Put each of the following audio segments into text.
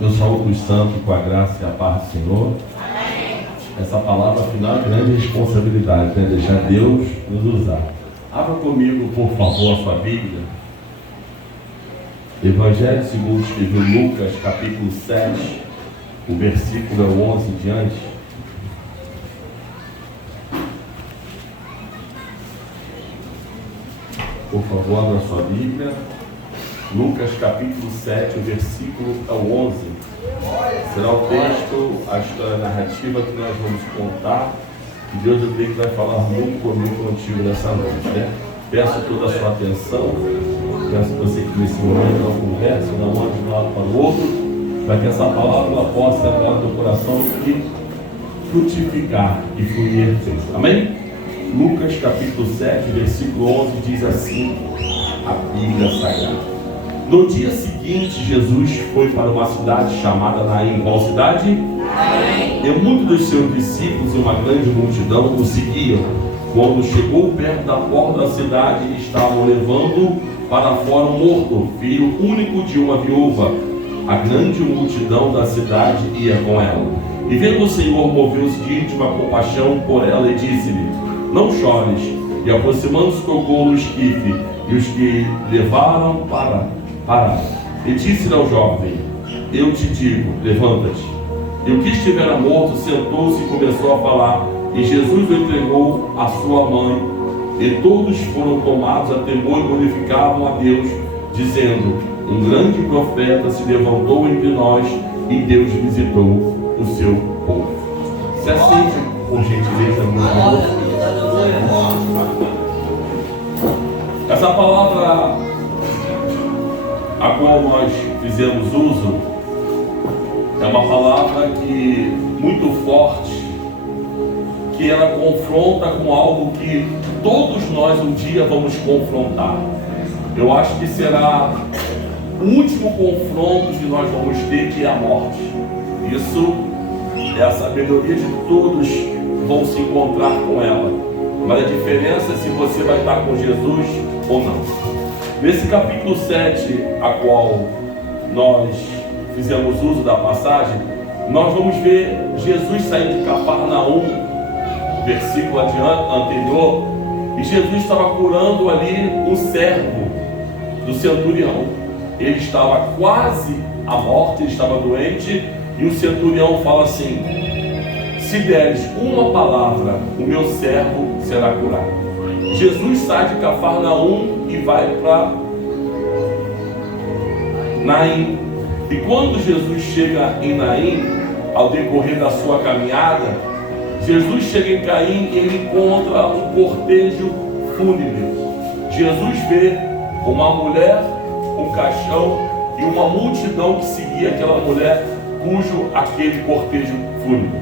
Eu saúdo os santos com a graça e a paz do Senhor. Amém. Essa palavra afinal é grande responsabilidade, né? Deixar Deus nos usar. Abra comigo, por favor, a sua Bíblia. Evangelho segundo escreveu Lucas, capítulo 7, o versículo é o 11 em diante. Por favor, abra a sua Bíblia. Lucas capítulo 7, o versículo é o 11. Será o texto, a história narrativa que nós vamos contar. E Deus, eu creio que vai falar muito comigo, contigo nessa noite, né? Peço toda a sua atenção. Peço que você que nesse momento não converse, não ande de um lado para o outro, para que essa palavra ela possa entrar no teu coração e frutificar e fluir. Amém? Lucas capítulo 7, versículo 11 diz assim, a Bíblia Sagrada. No dia seguinte, Jesus foi para uma cidade chamada Naim. Qual cidade? Naim. E muitos dos seus discípulos e uma grande multidão o seguiam. Quando chegou perto da porta da cidade, estavam levando para fora um morto, filho único de uma viúva. A grande multidão da cidade ia com ela. E vendo o Senhor, moveu-se de íntima compaixão por ela e disse-lhe: não chores. E aproximando-se, tocou no esquife, e os que levaram pararam. E disse-lhe ao jovem: eu te digo, levanta-te. E o que estivera morto sentou-se e começou a falar. E Jesus o entregou à sua mãe. E todos foram tomados a temor e glorificavam a Deus, dizendo: um grande profeta se levantou entre nós, e Deus visitou o seu povo. Se aceite, por gentileza, meu irmão. Essa palavra a qual nós fizemos uso é uma palavra que muito forte, que ela confronta com algo que todos nós um dia vamos confrontar. Eu acho que será o último confronto que nós vamos ter, que é a morte. Isso é a sabedoria de todos que vão se encontrar com ela. Mas a diferença é se você vai estar com Jesus ou não. Nesse capítulo 7, a qual nós fizemos uso da passagem, nós vamos ver Jesus sair de Cafarnaum, versículo anterior, e Jesus estava curando ali um servo do centurião. Ele estava quase à morte, ele estava doente, e o centurião fala assim: se deres uma palavra, o meu servo será curado. Jesus sai de Cafarnaum e vai para Naim. E quando Jesus chega em Naim, ao decorrer da sua caminhada, Jesus chega em Caim e ele encontra um cortejo fúnebre. Jesus vê uma mulher, um caixão e uma multidão que seguia aquela mulher, cujo aquele cortejo fúnebre.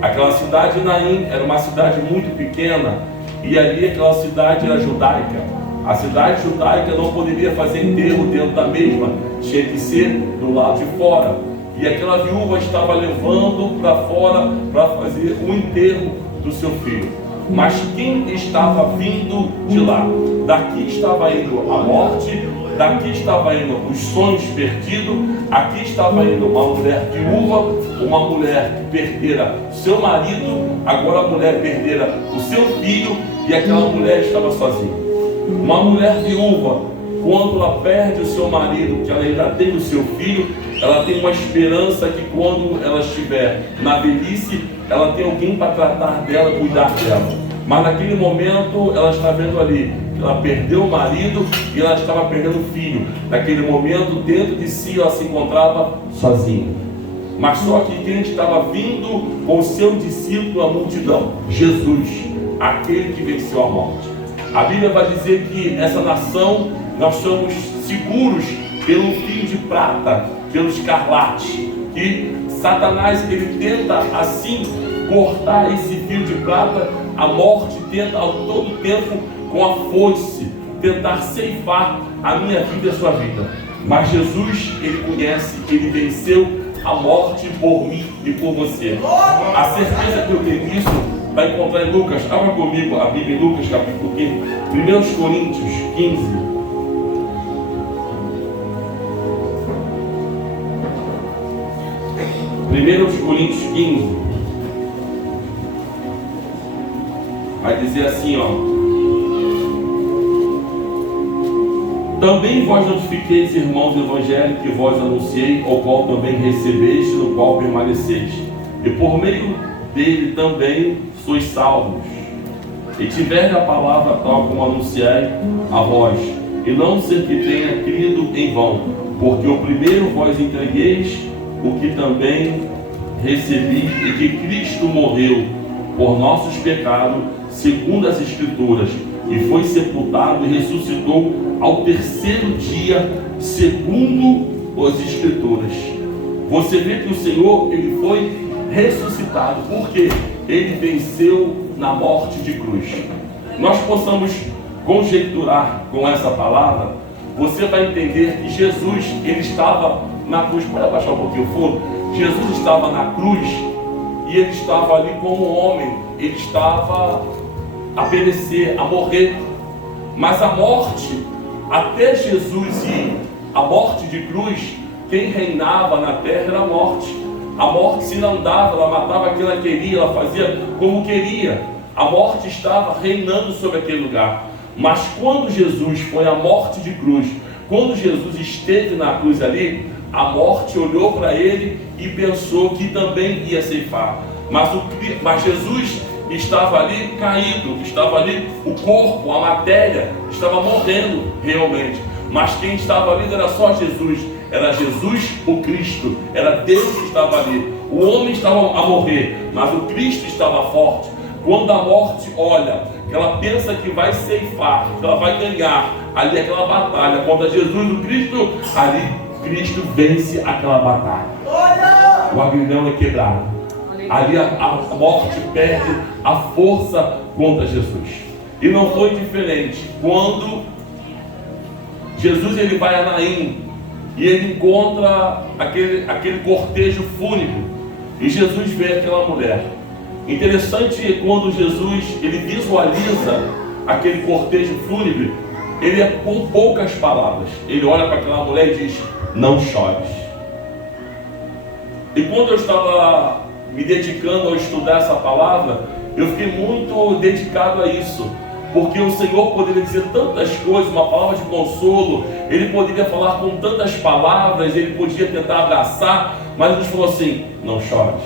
Aquela cidade de Naim era uma cidade muito pequena, e ali aquela cidade era judaica. A cidade judaica não poderia fazer enterro dentro da mesma, tinha que ser do lado de fora. E aquela viúva estava levando para fora para fazer o enterro do seu filho. Mas quem estava vindo de lá? Daqui estava indo a morte, daqui estava indo os sonhos perdidos, aqui estava indo uma mulher viúva, uma mulher que perdera seu marido, agora a mulher perdera o seu filho, e aquela mulher estava sozinha. Uma mulher viúva, quando ela perde o seu marido, que ela ainda tem o seu filho, ela tem uma esperança que quando ela estiver na velhice, ela tem alguém para tratar dela, cuidar dela. Mas naquele momento ela está vendo ali que ela perdeu o marido e ela estava perdendo o filho. Naquele momento, dentro de si, ela se encontrava sozinha. Mas só que quem estava vindo com o seu discípulo, a multidão? Jesus, aquele que venceu a morte. A Bíblia vai dizer que essa nação, nós somos seguros pelo fio de prata, pelo escarlate. Que Satanás, ele tenta assim cortar esse fio de prata. A morte tenta ao todo tempo, com a foice, tentar ceifar a minha vida e a sua vida. Mas Jesus, ele conhece, ele venceu a morte por mim e por você. A certeza que eu tenho disso vai encontrar em Lucas. Abra comigo a Bíblia em Lucas capítulo 15, 1 Coríntios 15. 1 Coríntios 15. Vai dizer assim, ó. Também vós notifiqueis, irmãos, o evangelho que vós anunciei, ao qual também recebeste, no qual permaneceis. E por meio dele também sois salvos. E tiver a palavra tal como anunciai a vós, e não ser que tenha crido em vão, porque o primeiro vós entregueis o que também recebi, e que Cristo morreu por nossos pecados, segundo as Escrituras, e foi sepultado e ressuscitou ao terceiro dia, segundo as Escrituras. Você vê que o Senhor, ele foi ressuscitado, porque ele venceu na morte de cruz. Nós possamos conjecturar com essa palavra, você vai entender que Jesus, ele estava na cruz. Pode abaixar um pouquinho o fundo? Jesus estava na cruz e ele estava ali como homem, ele estava a perecer, a morrer. Mas a morte, até Jesus ir à morte de cruz, quem reinava na terra era a morte. A morte se não dava, ela matava quem ela queria, ela fazia como queria. A morte estava reinando sobre aquele lugar. Mas quando Jesus foi à morte de cruz, quando Jesus esteve na cruz ali, a morte olhou para ele e pensou que também ia ceifar. Mas Jesus estava ali caído, estava ali o corpo, a matéria, estava morrendo realmente. Mas quem estava ali era só Jesus. Era Jesus o Cristo, era Deus que estava ali. O homem estava a morrer, mas o Cristo estava forte. Quando a morte olha, que ela pensa que vai ceifar, que ela vai ganhar ali aquela batalha contra Jesus o Cristo, ali Cristo vence aquela batalha. O agrilhão é quebrado. Ali a morte perde a força contra Jesus. E não foi diferente quando Jesus ele vai a Naim e ele encontra aquele cortejo fúnebre, e Jesus vê aquela mulher. Interessante é quando Jesus ele visualiza aquele cortejo fúnebre, ele é com poucas palavras. Ele olha para aquela mulher e diz: não chores. E quando eu estava me dedicando a estudar essa palavra, eu fiquei muito dedicado a isso, porque o Senhor poderia dizer tantas coisas, uma palavra de consolo, ele poderia falar com tantas palavras, ele podia tentar abraçar, mas ele falou assim: não chores.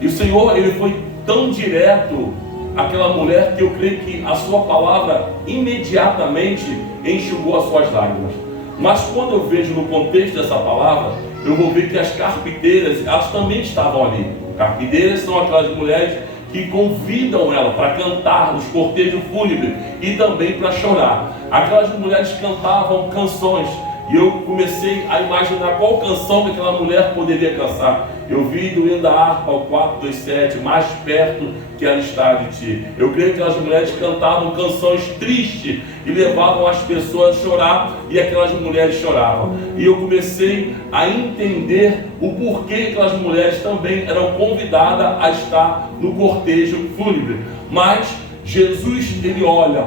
E o Senhor, ele foi tão direto àquela mulher, que eu creio que a sua palavra imediatamente enxugou as suas lágrimas. Mas quando eu vejo no contexto dessa palavra, eu vou ver que as carpideiras, elas também estavam ali. Carpideiras são aquelas mulheres que convidam ela para cantar nos cortejos fúnebres e também para chorar. Aquelas mulheres cantavam canções, e eu comecei a imaginar qual canção que aquela mulher poderia cantar. Eu vi doendo a harpa, o 427, mais perto que ela está de ti. Eu creio que aquelas mulheres cantavam canções tristes e levavam as pessoas a chorar, e aquelas mulheres choravam. E eu comecei a entender o porquê que aquelas mulheres também eram convidadas a estar no cortejo fúnebre. Mas Jesus, ele olha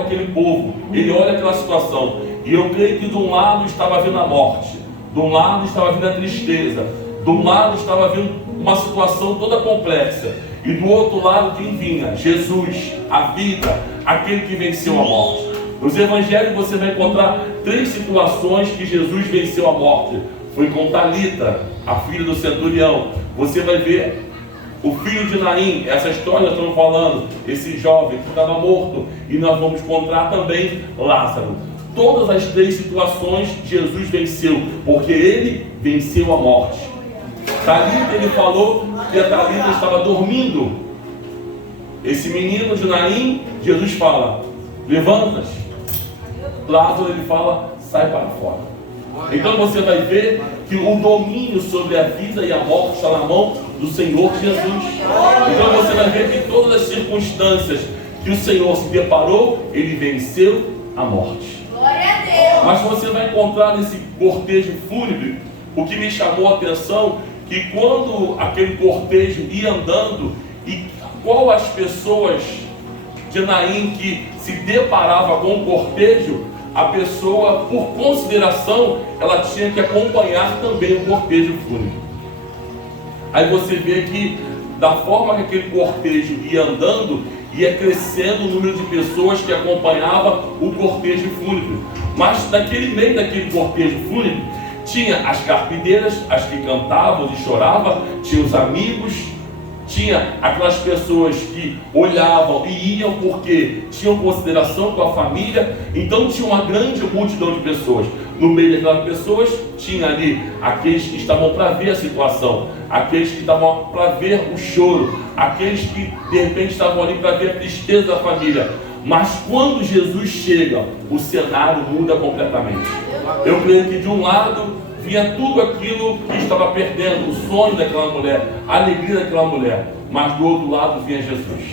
aquele povo, ele olha aquela situação, e eu creio que de um lado estava vindo a morte, de um lado estava vindo a tristeza, de um lado estava vindo uma situação toda complexa, e do outro lado quem vinha? Jesus, a vida, aquele que venceu a morte. Nos evangelhos você vai encontrar 3 situações que Jesus venceu a morte. Foi com Talita, a filha do centurião. Você vai ver o filho de Naim, essa história nós estamos falando, esse jovem que estava morto, e nós vamos encontrar também Lázaro. Todas as 3 situações Jesus venceu, porque ele venceu a morte. Talita, ele falou que a Talita estava dormindo. Esse menino de Naim, Jesus fala: levanta-te. Lázaro, ele fala: sai para fora. Então você vai ver que o domínio sobre a vida e a morte está na mão do Senhor Jesus. Então você vai ver que em todas as circunstâncias que o Senhor se deparou, ele venceu a morte. Mas você vai encontrar nesse cortejo fúnebre, o que me chamou a atenção, que quando aquele cortejo ia andando, e qual as pessoas de Naim que se deparava com o cortejo, a pessoa, por consideração, ela tinha que acompanhar também o cortejo fúnebre. Aí você vê que da forma que aquele cortejo ia andando, ia crescendo o número de pessoas que acompanhava o cortejo fúnebre. Mas naquele meio daquele cortejo fúnebre, tinha as carpideiras, as que cantavam e choravam, tinha os amigos, tinha aquelas pessoas que olhavam e iam porque tinham consideração com a família. Então tinha uma grande multidão de pessoas. No meio daquelas pessoas tinha ali aqueles que estavam para ver a situação, aqueles que estavam para ver o choro, aqueles que de repente estavam ali para ver a tristeza da família. Mas quando Jesus chega, o cenário muda completamente. Eu creio que de um lado vinha tudo aquilo que estava perdendo, o sonho daquela mulher, a alegria daquela mulher, mas do outro lado vinha Jesus.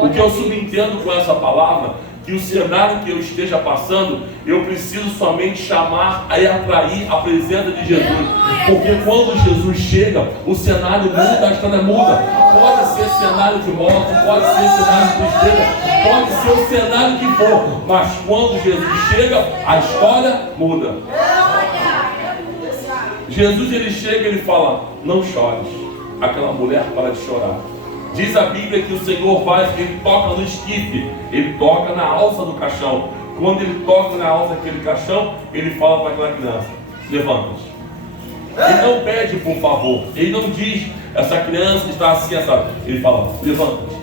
O que eu subentendo com essa palavra, que o cenário que eu esteja passando, eu preciso somente chamar e atrair a presença de Jesus. Porque quando Jesus chega, o cenário muda, a história muda. Pode ser cenário de morte, pode ser cenário de tristeza, pode ser o cenário que for, mas quando Jesus chega, a história muda. Jesus, ele chega e ele fala: não chores. Aquela mulher para de chorar. Diz a Bíblia que o Senhor vai, ele toca no esquife, ele toca na alça do caixão. Quando ele toca na alça daquele caixão, ele fala para aquela criança: levanta-te. Ele não pede por favor, ele não diz, essa criança está assim, sabe? Ele fala: levanta-te.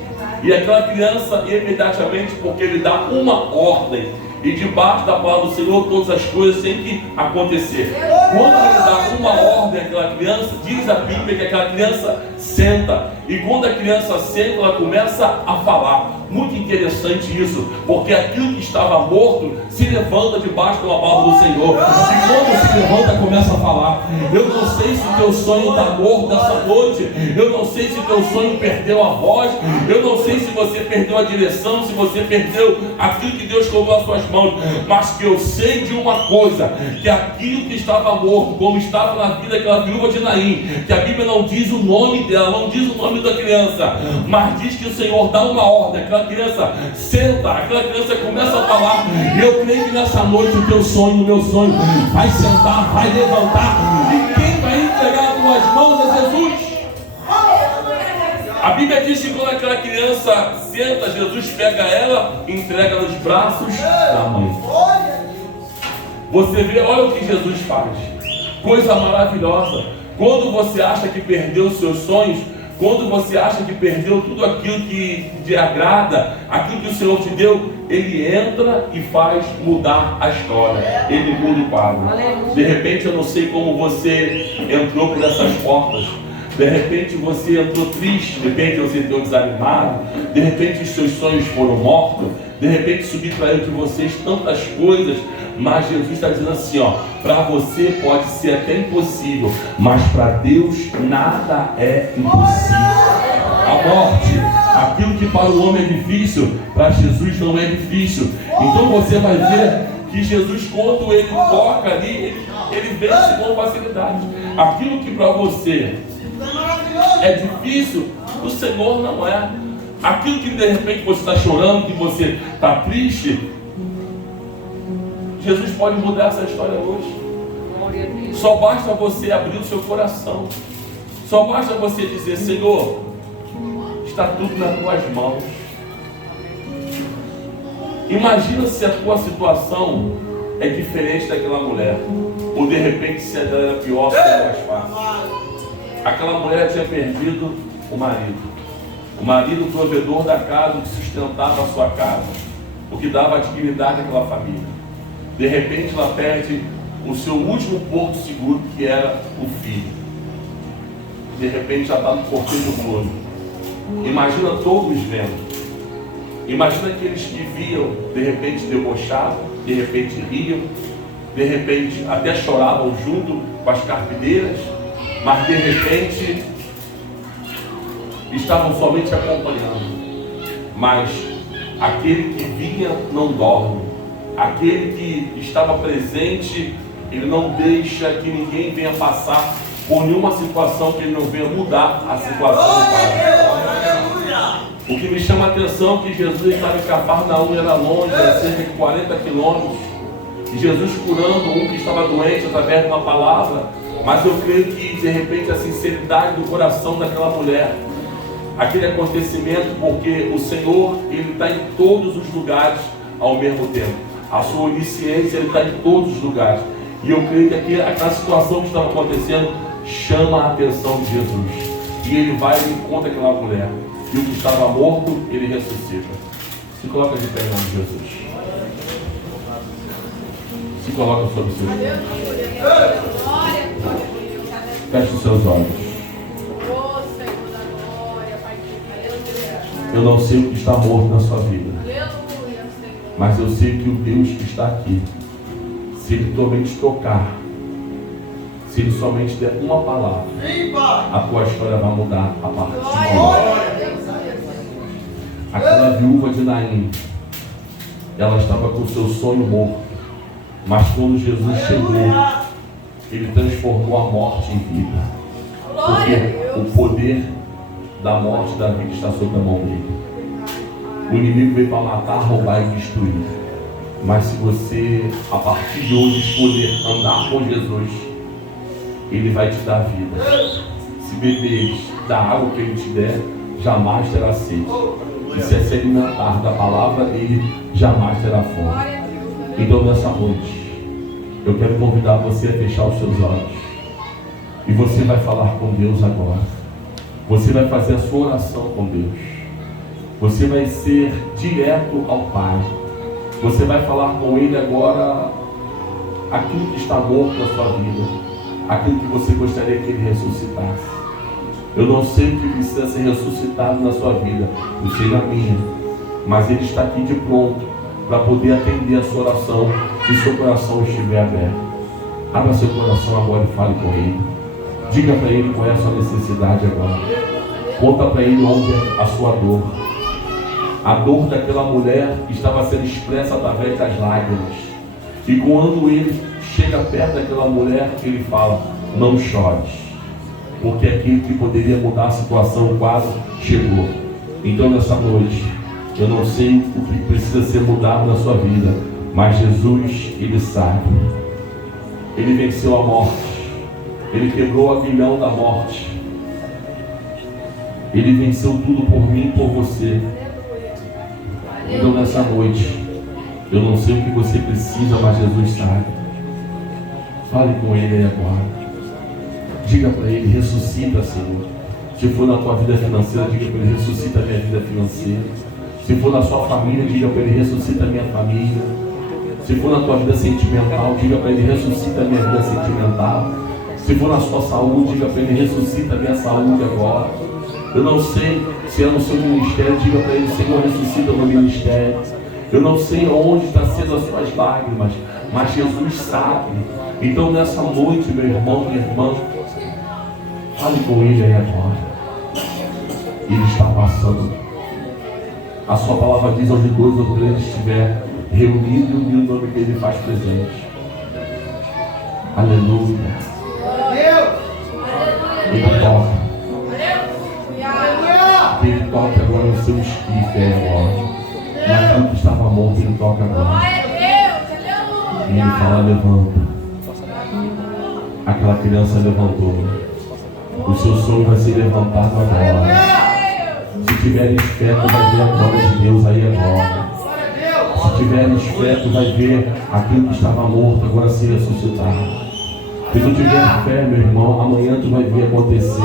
E aquela criança, imediatamente, porque ele dá uma ordem, e debaixo da palavra do Senhor, todas as coisas têm que acontecer. Quando ele dá uma ordem àquela criança, diz a Bíblia que aquela criança senta. E quando a criança senta, ela começa a falar. Muito interessante isso, porque aquilo que estava morto se levanta debaixo da palavra do Senhor. E quando se levanta, começa a falar. Eu não sei se teu sonho está morto essa noite. Eu não sei se teu sonho perdeu a voz. Eu não sei se você perdeu a direção, se você perdeu aquilo que Deus colocou nas suas mãos. Mas que eu sei de uma coisa, que aquilo que estava morto, como estava na vida daquela viúva de Naim, que a Bíblia não diz o nome dela, não diz o nome da criança, mas diz que o Senhor dá uma ordem. Aquela criança senta, aquela criança começa a falar. E eu creio que nessa noite o teu sonho, o meu sonho, vai sentar, vai levantar, e quem vai entregar nas tuas mãos é Jesus. A Bíblia diz que quando aquela criança senta, Jesus pega ela e entrega nos braços da mãe. Você vê, olha o que Jesus faz. Coisa maravilhosa. Quando você acha que perdeu os seus sonhos, quando você acha que perdeu tudo aquilo que te agrada, aquilo que o Senhor te deu, Ele entra e faz mudar a história. Ele muda o quadro. De repente, eu não sei como você entrou por essas portas. De repente você entrou triste, de repente você entrou desanimado, de repente os seus sonhos foram mortos, de repente subtraiu de vocês tantas coisas, mas Jesus está dizendo assim, ó, para você pode ser até impossível, mas para Deus nada é impossível. A morte, aquilo que para o homem é difícil, para Jesus não é difícil. Então você vai ver que Jesus, quando ele toca ali, ele vence com facilidade. Aquilo que para você é difícil, o Senhor não é. Aquilo que de repente você está chorando, que você está triste, Jesus pode mudar essa história hoje. Só basta você abrir o seu coração. Só basta você dizer: Senhor, está tudo nas tuas mãos. Imagina se a tua situação é diferente daquela mulher, ou de repente se a dela era pior, se era mais fácil. Aquela mulher tinha perdido o marido provedor da casa, que sustentava a sua casa, o que dava dignidade àquela família. De repente ela perde o seu último porto seguro, que era o filho. De repente já está no cortejo fúnebre. Imagina todos vendo. Imagina aqueles que viam, de repente debochavam, de repente riam, de repente até choravam junto com as carpideiras, mas de repente estavam somente acompanhando. Mas aquele que vinha não dorme. Aquele que estava presente, ele não deixa que ninguém venha passar por nenhuma situação que ele não venha mudar a situação. O que me chama a atenção é que Jesus estava em Cafarnaum, era longe, era cerca de 40 quilômetros. E Jesus curando um que estava doente através de uma palavra. Mas eu creio que de repente a sinceridade do coração daquela mulher, aquele acontecimento, porque o Senhor, Ele está em todos os lugares ao mesmo tempo. A sua onisciência, Ele está em todos os lugares. E eu creio que aquela situação que estava acontecendo chama a atenção de Jesus. E Ele vai e encontra aquela mulher. E o que estava morto, Ele ressuscita. Se coloca de pé em nome de Jesus. Se coloca sobre os seus pés. Feche os seus olhos. Eu não sei o que está morto na sua vida, mas eu sei que o Deus que está aqui, se Ele somente tocar, se Ele somente der uma palavra, a tua história vai mudar a partir de hoje. Aquela viúva de Naim, ela estava com o seu sonho morto, mas quando Jesus chegou, Ele transformou a morte em vida, porque o poder da morte da vida está sobre a mão dele. O inimigo veio para matar, roubar e destruir. Mas se você, a partir de hoje, escolher andar com Jesus, Ele vai te dar vida. Se beberes da água que Ele te der, jamais terá sede. E se alimentar da palavra dele, jamais terá fome. Então nessa noite, eu quero convidar você a fechar os seus olhos. E você vai falar com Deus agora. Você vai fazer a sua oração com Deus. Você vai ser direto ao Pai. Você vai falar com Ele agora aquilo que está morto na sua vida, aquilo que você gostaria que Ele ressuscitasse. Eu não sei o que precisa ser ressuscitado na sua vida, eu sei na minha, mas Ele está aqui de pronto para poder atender a sua oração, se seu coração estiver aberto. Abra seu coração agora e fale com Ele. Diga para Ele qual é a sua necessidade agora. Conta para Ele onde é a sua dor. A dor daquela mulher estava sendo expressa através das lágrimas. E quando Ele chega perto daquela mulher, Ele fala: não chores, porque aquilo que poderia mudar a situação quase chegou. Então nessa noite, eu não sei o que precisa ser mudado na sua vida, mas Jesus, Ele sabe. Ele venceu a morte. Ele quebrou o aguilhão da morte. Ele venceu tudo por mim e por você. Então nessa noite, eu não sei o que você precisa, mas Jesus sabe. Fale com Ele aí agora. Diga para Ele: ressuscita, Senhor. Se for na tua vida financeira, diga para Ele: ressuscita a minha vida financeira. Se for na sua família, diga para Ele: ressuscita a minha família. Se for na tua vida sentimental, diga para Ele: ressuscita a minha vida sentimental. Se for na sua saúde, diga para Ele: ressuscita a minha saúde agora. Eu não sei se é no seu ministério, diga para Ele: Senhor, ressuscita o meu ministério. Eu não sei onde está sendo as suas lágrimas, mas Jesus sabe. Então nessa noite, meu irmão, minha irmã, fale com Ele aí agora. Ele está passando. A sua palavra diz: onde dois ou três estiver reunido, e o nome dele faz presente. Aleluia. Ele toca. Ele toca agora no seu esquife agora. Naquilo que estava morto, Ele toca agora. E Ele fala: levanta. Aquela criança levantou. O seu sonho vai ser levantado agora. Se tiveres fé, tu vai ver a glória de Deus aí agora. Se tiveres fé, tu vai ver aquilo que estava morto agora se ressuscitar. Se tu tiver fé, meu irmão, amanhã tu vai ver acontecer.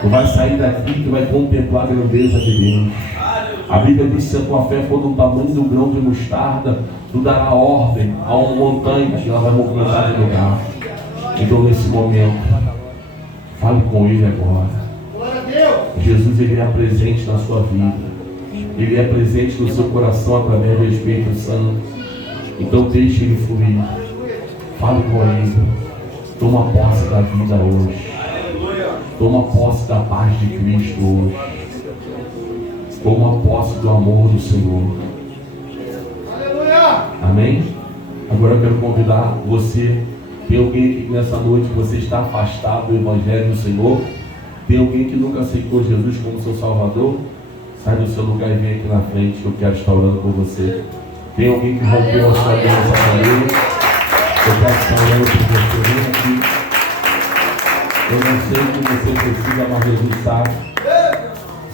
Tu vai sair daqui e tu vai contemplar a grandeza de Deus. A Bíblia diz: se a tua fé for do tamanho do grão de mostarda, tu dará ordem a uma montanha que ela vai movimentar de lugar. Então nesse momento, fale com Ele agora. Jesus, Ele é presente na sua vida. Ele é presente no seu coração através do Espírito Santo. Então deixe Ele fluir. Fale com Ele. Toma posse da vida hoje. Toma posse da paz de Cristo hoje. Toma posse do amor do Senhor. Amém? Agora eu quero convidar você. Tem alguém que nessa noite você está afastado do Evangelho do Senhor? Tem alguém que nunca aceitou Jesus como seu Salvador? Sai do seu lugar e vem aqui na frente, que eu quero estar orando por você. Tem alguém que rompeu a sua aliança com Ele? Eu quero estar orando por você. Vem aqui. Eu não sei o que você precisa, mas Jesus sabe.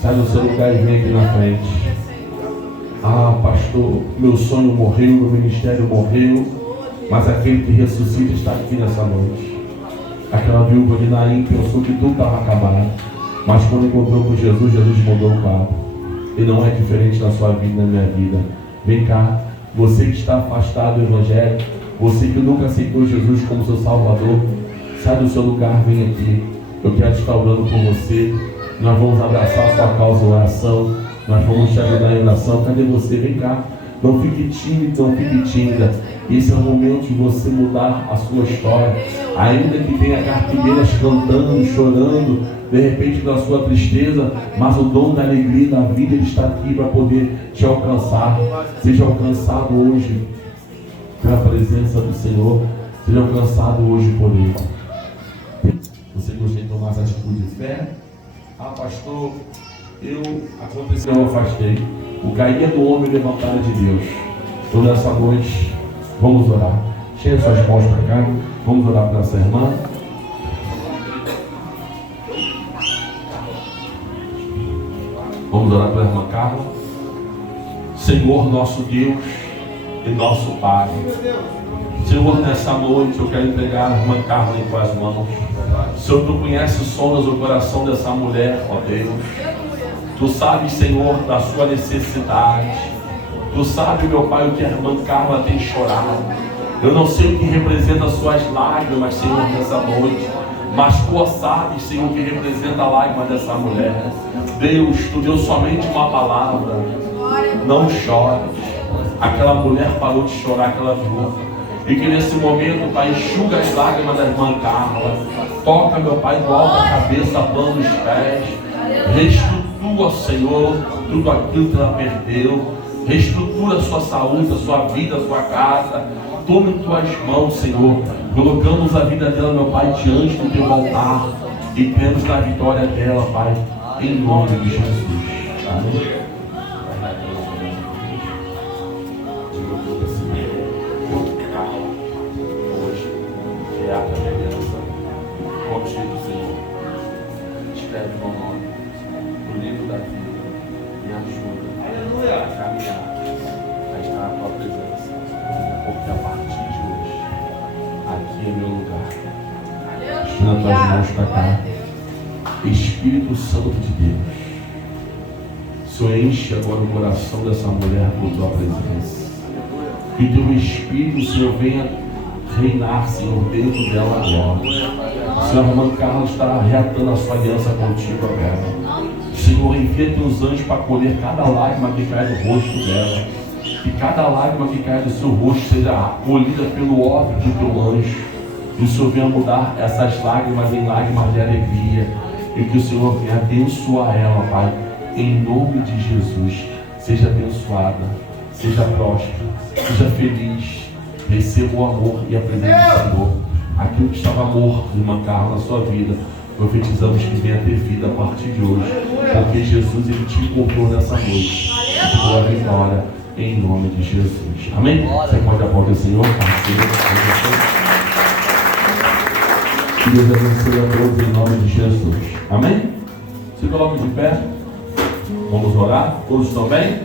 Sai do seu lugar e vem aqui na frente. Ah, pastor, meu sonho morreu, meu ministério morreu, mas aquele que ressuscita está aqui nessa noite. Aquela viúva de Naim pensou que tudo estava acabado, mas quando encontrou com Jesus, Jesus mudou o papo. E não é diferente na sua vida, na minha vida. Vem cá, você que está afastado do Evangelho, você que nunca aceitou Jesus como seu Salvador, sai do seu lugar, vem aqui. Eu quero estar orando por você. Nós vamos abraçar a sua causa em oração. Nós vamos te ajudar em oração. Cadê você? Vem cá. Não fique tímido, não fique tímida. Esse é o momento de você mudar a sua história. Ainda que tenha carpineiras cantando, chorando, de repente da sua tristeza, mas o dom da alegria da vida ele está aqui para poder te alcançar. Seja alcançado hoje pela presença do Senhor. Seja alcançado hoje por Ele. Você gostaria de tomar essa atitude de fé? Ah, pastor, eu afastei. O cair do homem e levantar de Deus. Então nessa noite, vamos orar. Cheia suas mãos para cá. Vamos orar para essa irmã. Vamos orar para a irmã Carla. Senhor nosso Deus e nosso Pai. Senhor, nessa noite eu quero entregar a irmã Carla em tuas mãos. Senhor, tu conheces os sonhos do coração dessa mulher, ó Deus. Tu sabes, Senhor, da sua necessidade. Tu sabes, meu Pai, o que a irmã Carla tem chorado. Eu não sei o que representa as suas lágrimas, Senhor, nessa noite. Mas tu sabes, Senhor, o que representa a lágrima dessa mulher. Deus, tu deu somente uma palavra. Não chores. Aquela mulher parou de chorar, aquela viúva. E que nesse momento, Pai, enxuga as lágrimas da irmã Carla. Toca, meu Pai, do alto a cabeça, plano os pés. Reestrutura, Senhor, tudo aquilo que ela perdeu. Reestrutura a sua saúde, a sua vida, a sua casa. Toma em tuas mãos, Senhor. Colocamos a vida dela, meu Pai, diante do teu altar. E cremos na vitória dela, Pai, em nome de Jesus. Amém. Escreve meu nome no livro da vida, me ajuda a caminhar, a estar na tua presença, porque a partir de hoje, aqui é meu lugar. Estenda as tuas mãos para cá. Espírito Santo de Deus, Senhor, enche agora o coração dessa mulher por tua presença. Que o teu Espírito, Senhor, venha reinar, Senhor, dentro dela agora. Senhor, a irmã Carla está reatando a sua aliança contigo agora. Senhor, envia teus anjos para colher cada lágrima que cai do rosto dela. Que cada lágrima que cai do seu rosto seja colhida pelo óbvio do teu anjo. E o Senhor venha mudar essas lágrimas em lágrimas de alegria. E que o Senhor venha abençoar ela, Pai, em nome de Jesus. Seja abençoada, seja próspera, seja feliz. Receba o amor e a presença do Senhor. Aquilo que estava morto, irmã Carla, na sua vida, profetizamos que venha ter vida a partir de hoje, porque Jesus ele te encontrou nessa noite e te deu a vitória em nome de Jesus. Amém? Você pode aplaudir o Senhor, parceiro. Que Deus abençoe a todos em nome de Jesus. Amém? Se coloque de pé. Vamos orar. Todos estão bem?